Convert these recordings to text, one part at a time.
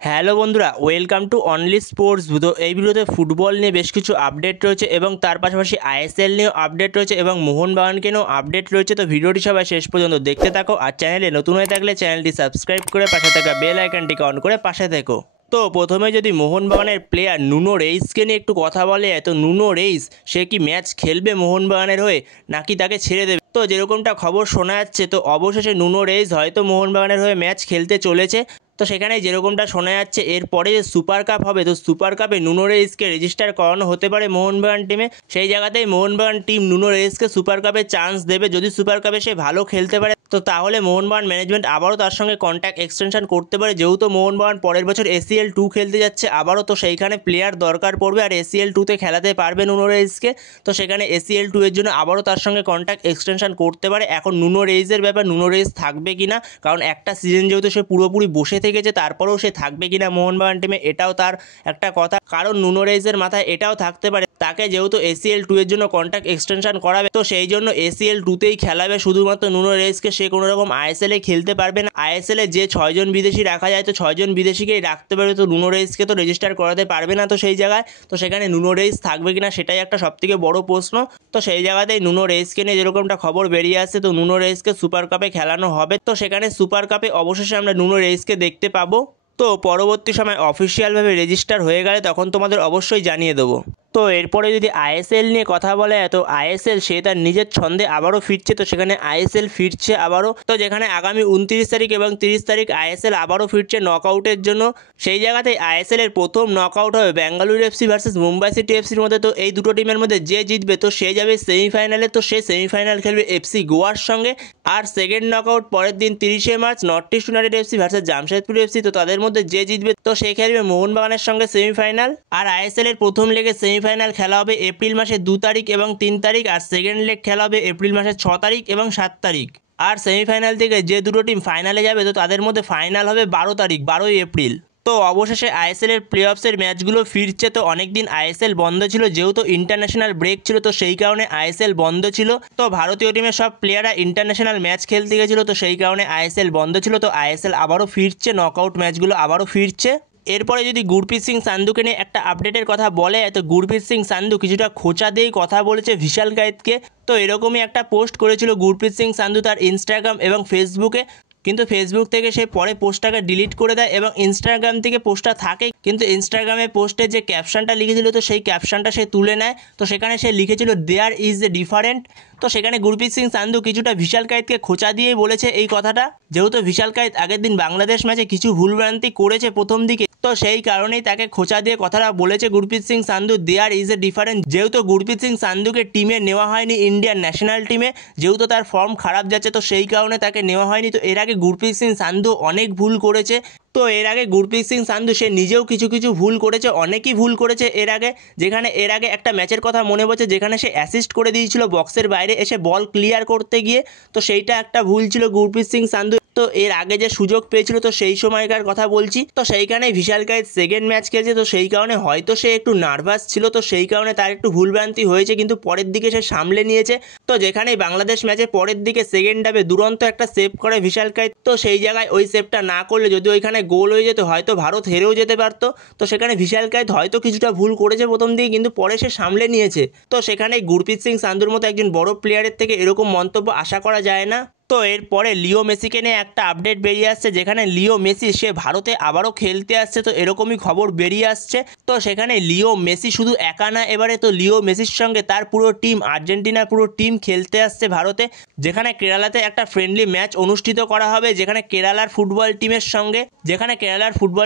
Hello বন্ধুরা, welcome to only sports. তো এই ভিডিওতে ফুটবল নিয়ে বেশ কিছু আপডেট রয়েছে এবং তার পাশাপাশি আইএসএল নিয়েও আপডেট রয়েছে এবং মোহনবাগানকে নিয়েও আপডেট রয়েছে। তো ভিডিওটি সবাই শেষ পর্যন্ত দেখতে থাকো, আর চ্যানেলে নতুন হয়ে থাকলে চ্যানেলটি সাবস্ক্রাইব করে পাশে থাকা বেল আইকনটিকে অন করে পাশে থেকো। তো প্রথমে যদি মোহনবাগানের প্লেয়ার নুনো রেইসকে নিয়ে একটু কথা বলে, তো নুনো রেইস সে কি ম্যাচ খেলবে মোহনবাগানের হয়ে নাকি তাকে ছেড়ে দেবে? তো যেরকমটা খবর শোনা যাচ্ছে, তো অবশেষে নুনো রেইস হয়তো মোহনবাগানের হয়ে ম্যাচ খেলতে চলেছে। তো সেখানে যেরকমটা শোনা যাচ্ছে, এরপরে যে সুপার কাপ হবে, তো সুপার কাপে নুনো রেইসকে রেজিস্টার করানো হতে পারে মোহনবাগান টিমে। সেই জায়গাতেই মোহনবাগান টিম নুনো রেইসকে সুপার কাপে চান্স দেবে। যদি সুপার কাপে সে ভালো খেলতে পারে, তো তাহলে মোহনবাগান ম্যানেজমেন্ট আবারও তার সঙ্গে কন্ট্যাক্ট এক্সটেনশন করতে পারে। যেহেতু মোহনবাগান পরের বছর ACL 2 খেলতে যাচ্ছে আবারও, তো সেইখানে প্লেয়ার দরকার পড়বে আর ACL 2তে খেলাতে পারবে নুনো রেইসকে। তো সেখানে ACL 2 এর জন্য আবারও তার সঙ্গে কন্ট্যাক্ট এক্সটেনশন করতে পারে। এখন নুনো রেইসের ব্যাপার, নুনো রেইস থাকবে কিনা, কারণ একটা সিজন যেহেতু সে পুরোপুরি বসে থেকেছে, তারপরেও সে থাকবে কিনা মোহনবাগান টিমে এটাও তার একটা কথা। কারণ নুনো রেইসের মাথায় এটাও থাকতে পারে, তাকে যেহেতু ACL 2 এর জন্য কন্ট্যাক্ট এক্সটেনশন করাবে, তো সেই জন্য ACL 2তেই খেলাবে শুধুমাত্র নুনো রেইসকে। সে কোনো রকম ISL এ খেলতে পারবে না। ISL এ যে 6 জন বিদেশি রাখা যায়, তো 6 জন বিদেশিকেই রাখতে পারবে, তো নুনো রেইসকে তো রেজিস্টার করাতে পারবে না। তো সেই জায়গায় তো সেখানে নুনো রেইস থাকবে কিনা সেটাই একটা সবথেকে বড় প্রশ্ন। তো সেই জায়গাতেই নুনো রেইসকে নিয়ে যেরকমটা খবর বেরিয়ে আসছে, তো নুনো রেইসকে সুপার কাপে খেলানো হবে। তো সেখানে সুপার কাপে অবশেষে আমরা নুনো রেইসকে দেখতে পাবো। তো পরবর্তী সময় অফিসিয়ালভাবে রেজিস্টার হয়ে গেলে তখন তোমাদের অবশ্যই জানিয়ে দেবো। তো এরপরে যদি ISL নিয়ে কথা বলে, তো ISL সে তার নিজের ছন্দে আবারও ফিরছে। তো সেখানে ISL ফিরছে আবারও, তো যেখানে আগামী 29 তারিখ এবং 30 তারিখ ISL আবারও ফিরছে নকআউটের জন্য। সেই জায়গাতেই ISL এর প্রথম নকআউট হবে Bengaluru FC versus Mumbai city এফসির মধ্যে। তো এই দুটো টিমের মধ্যে যে জিতবে তো সে যাবে সেমিফাইনালে। তো সে সেমিফাইনাল খেলবে FC গোয়ার সঙ্গে। আর সেকেন্ড নকআউট পরের দিন 30শে March north east united FC versus Jamshedpur FC। তো তাদের মধ্যে যে জিতবে তো সে খেলবে মোহনবাগানের সঙ্গে সেমিফাইনাল। আর ISL এর প্রথম লেগে সেমিফাইনাল খেলা হবে এপ্রিল মাসের 2 তারিখ এবং 3 তারিখ, আর সেকেন্ড লেগ খেলা হবে এপ্রিল মাসের 6 তারিখ এবং 7 তারিখ। আর সেমিফাইনাল থেকে যে দুটো টিম ফাইনালে যাবে, তো তাদের মধ্যে ফাইনাল হবে 12 তারিখ, 12ই এপ্রিল। তো অবশেষে ISL এর প্লে অফসের ম্যাচগুলো ফিরছে। তো অনেকদিন ISL বন্ধ ছিল, যেহেতু ইন্টারন্যাশনাল ব্রেক ছিল, তো সেই কারণে ISL বন্ধ ছিল। তো ভারতীয় টিমের সব প্লেয়াররা ইন্টারন্যাশনাল ম্যাচ খেলতে গেছিলো, তো সেই কারণে ISL বন্ধ ছিল। তো ISL আবারও ফিরছে, নকআউট ম্যাচগুলো আবারও ফিরছে। এরপরে যদি গুরপ্রীত সিং সান্ধুকে নিয়ে একটা আপডেটের কথা বলে, তো গুরপ্রীত সিং সান্ধু কিছুটা খোঁচা দিয়েই কথা বলেছে ভিশাল কায়েতকে। তো এরকমই একটা পোস্ট করেছিল গুরপ্রীত সিং সান্ধু তার ইনস্টাগ্রাম এবং ফেসবুকে, কিন্তু ফেসবুক থেকে সে পরে পোস্টটাকে ডিলিট করে দেয় এবং ইনস্টাগ্রাম থেকে পোস্টটা থাকে, কিন্তু ইনস্টাগ্রামে পোস্টে যে ক্যাপশনটা লিখেছিল তো সেই ক্যাপশনটা সে তুলে নেয়। তো সেখানে সে লিখেছিল দেয়ার ইজ এ ডিফারেন্ট। তো সেখানে গুরপ্রীত সিং সান্ধু কিছুটা ভিশাল কায়েতকে খোঁচা দিয়েই বলেছে এই কথাটা, যেহেতু ভিশাল কায়েত আগের দিন বাংলাদেশ ম্যাচে কিছু ভুলভ্রান্তি করেছে প্রথম দিকে, তো সেই কারণেই তাকে খোঁচা দিয়ে কথাটা বলেছে Gurpreet Singh Sandhu there is a difference. যেহেতু গুরপ্রীত সিং সান্ধুকে টিমে নেওয়া হয়নি ইন্ডিয়ান ন্যাশনাল টিমে, যেহেতু তার ফর্ম খারাপ যাচ্ছে, তো সেই কারণে তাকে নেওয়া হয়নি। তো এর আগে গুরপ্রীত সিং সান্ধু অনেক ভুল করেছে। তো এর আগে গুরপ্রীত সিং সান্ধু সে নিজেও কিছু কিছু ভুল করেছে, অনেকই ভুল করেছে এর আগে। যেখানে এর আগে একটা ম্যাচের কথা মনে পড়ছে, যেখানে সে অ্যাসিস্ট করে দিয়েছিল বক্সের বাইরে এসে বল ক্লিয়ার করতে গিয়ে, তো সেইটা একটা ভুল ছিল গুরপ্রীত সিং সান্ধু। তো এর আগে যে সুযোগ পেয়েছিল, তো সেই সময়কার কথা বলছি। তো সেইখানে ভিশাল কায়েত সেকেন্ড ম্যাচ খেলছে, তো সেই কারণে হয়তো সে একটু নার্ভাস ছিল, তো সেই কারণে তার একটু ভুলভ্রান্তি হয়েছে, কিন্তু পরের দিকে সে সামলে নিয়েছে। তো যেখানেই বাংলাদেশ ম্যাচের পরের দিকে সেকেন্ড হাফে দুরন্ত একটা সেভ করে ভিশাল কায়েত, তো সেই জায়গায় ওই সেভটা না করলে যদি ওইখানে গোল হয়ে যেত হয়তো ভারত হেরেও যেতে পারতো। তো সেখানে ভিশাল কায়েত হয়তো কিছুটা ভুল করেছে প্রথম দিকে, কিন্তু পরে সে সামলে নিয়েছে। তো সেখানে গুরপ্রীত সিং সান্ধুর মতো একজন বড় প্লেয়ারের থেকে এরকম মন্তব্য আশা করা যায় না। তো এরপরে লিও মেসিকে নিয়ে একটা আপডেট বেরিয়ে আসছে, যেখানে লিও মেসি সে ভারতে আবারও খেলতে আসছে। তো এরকমই খবর বেরিয়ে আসছে। তো সেখানে লিও মেসি শুধু একা না এবারে, তো লিও মেসির সঙ্গে তার পুরো টিম, আর্জেন্টিনার পুরো টিম খেলতে আসছে ভারতে। যেখানে কেরালাতে একটা ফ্রেন্ডলি ম্যাচ অনুষ্ঠিত করা হবে, যেখানে কেরালার ফুটবল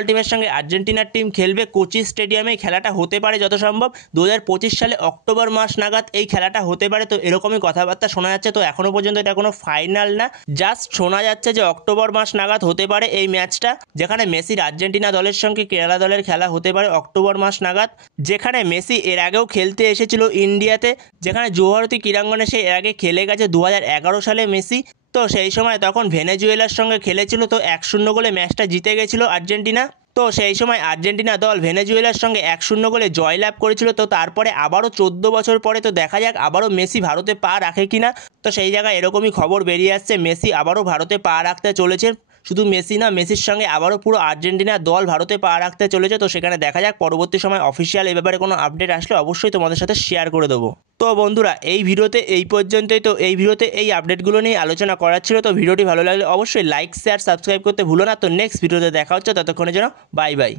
টিমের সঙ্গে আর্জেন্টিনার টিম খেলবে। কোচি স্টেডিয়ামে খেলাটা হতে পারে যত সম্ভব 2025 সালে অক্টোবর মাস নাগাদ এই খেলাটা হতে পারে। তো এরকমই কথাবার্তা শোনা যাচ্ছে। তো এখনো পর্যন্ত এটা কোনো ফাইনাল না, জাস্ট শোনা যাচ্ছে যে অক্টোবর মাস নাগাদ হতে পারে এই ম্যাচটা, যেখানে মেসির আর্জেন্টিনা দলের সঙ্গে কেরালা দলের খেলা হতে পারে অক্টোবর মাস নাগাদ। যেখানে মেসি এর আগেও খেলতে এসেছিল ইন্ডিয়াতে, যেখানে জওহরতি ক্রীড়াঙ্গনে সে এর আগে খেলে গেছে 2011 সালে মেসি। তো সেই সময় তখন ভেনেজুয়েলার সঙ্গে খেলেছিল, তো 1-0 গোলে ম্যাচটা জিতে গেছিল আর্জেন্টিনা। তো সেই সময় আর্জেন্টিনা দল ভেনেজুয়েলার সঙ্গে 1-0 গোলে জয়লাভ করেছিল। তো তারপরে আবারও 14 বছর পরে, তো দেখা যাক আবারও মেসি ভারতে পা রাখে কিনা। তো সেই জায়গায় এরকমই খবর বেরিয়ে আসছে, মেসি আবারও ভারতে পা রাখতে চলেছে। শুধু মেসি না, মেসির সঙ্গে আবারও পুরো আর্জেন্টিনা দল ভারতে পা রাখতে চলেছে। তো সেখানে দেখা যাক, পরবর্তী সময় অফিসিয়াল এই ব্যাপারে কোনো আপডেট আসলে অবশ্যই তোমাদের সাথে শেয়ার করে দেবো। তো বন্ধুরা, এই ভিডিওতে এই পর্যন্তই। তো এই ভিডিওতে এই আপডেটগুলো নিয়ে আলোচনা করার ছিল। তো ভিডিওটি ভালো লাগলে অবশ্যই লাইক, শেয়ার, সাবস্ক্রাইব করতে ভুলো না। তো নেক্সট ভিডিওতে দেখা হচ্ছে, ততক্ষণের জন্য বাই বাই।